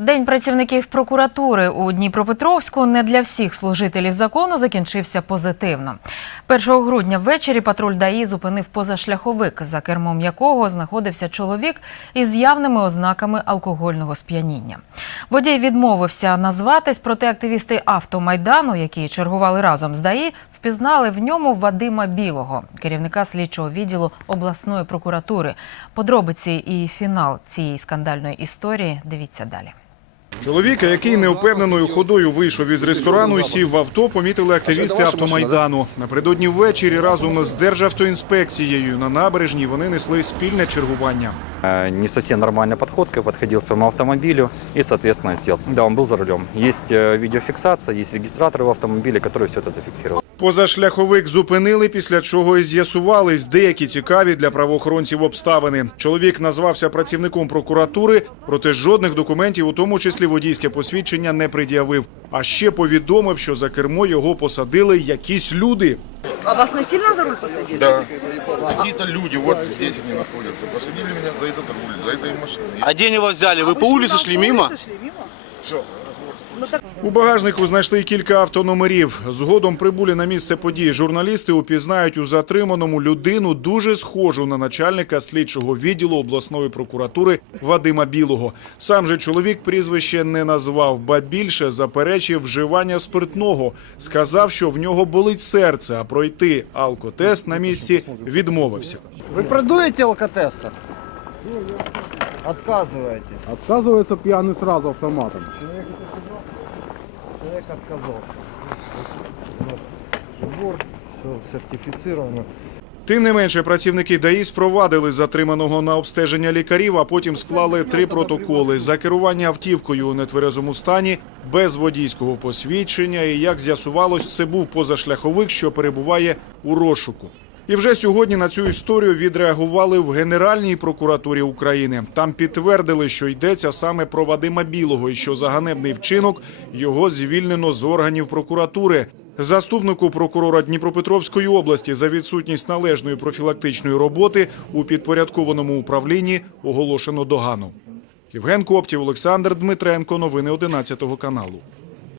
День працівників прокуратури у Дніпропетровську не для всіх служителів закону закінчився позитивно. 1 грудня ввечері патруль ДАІ зупинив позашляховик, за кермом якого знаходився чоловік із явними ознаками алкогольного сп'яніння. Водій відмовився назватись, проте активісти автомайдану, які чергували разом з ДАІ, впізнали в ньому Вадима Білого, керівника слідчого відділу обласної прокуратури. Подробиці і фінал цієї скандальної історії дивіться далі. Чоловіка, який неупевненою ходою вийшов із ресторану і сів в авто, помітили активісти автомайдану. Напередодні ввечері разом з Державтоінспекцією на набережній вони несли спільне чергування. Э, не совсем нормальной подходкой, подходил к своему автомобилю и, соответственно, сел. Да, он был за рулем. Есть э, видеофиксация, есть регистратор в автомобиле, который все это зафиксировал. Позашляховик зупинили, після чого і з'ясувались деякі цікаві для правоохоронців обставини. Чоловік назвався працівником прокуратури, проте жодних документів, у тому числі водійське посвідчення, не пред'явив. А ще повідомив, що за кермо його посадили якісь люди. А вас насильно за руль посадили? Да. Какие-то люди вот здесь они находятся. Посадили меня за этот руль, за этой машиной. А где они вас взяли? Вы по улице шли мимо? Шли мимо? Все, разговор. Ну так у багажнику знайшли кілька автономерів. Згодом прибулі на місце події. Журналісти упізнають у затриманому людину дуже схожу на начальника слідчого відділу обласної прокуратури Вадима Білого. Сам же чоловік прізвище не назвав, ба більше заперечив вживання спиртного. Сказав, що в нього болить серце, а пройти алкотест на місці відмовився. Вы продуете алкотестер? Отказываете. Отказывается пьяный сразу автоматом. Человек отказался. У нас сбор, все сертифицировано. Тим не менше, працівники ДАІ спровадили затриманого на обстеження лікарів, а потім склали три протоколи за керування автівкою у нетверезому стані, без водійського посвідчення. І як з'ясувалось, це був позашляховик, що перебуває у розшуку. І вже сьогодні на цю історію відреагували в Генеральній прокуратурі України. Там підтвердили, що йдеться саме про Вадима Білого, і що за ганебний вчинок його звільнено з органів прокуратури. Заступнику прокурора Дніпропетровської області за відсутність належної профілактичної роботи у підпорядкованому управлінні оголошено догану. Євген Коптів, Олександр Дмитренко. Новини 11 каналу.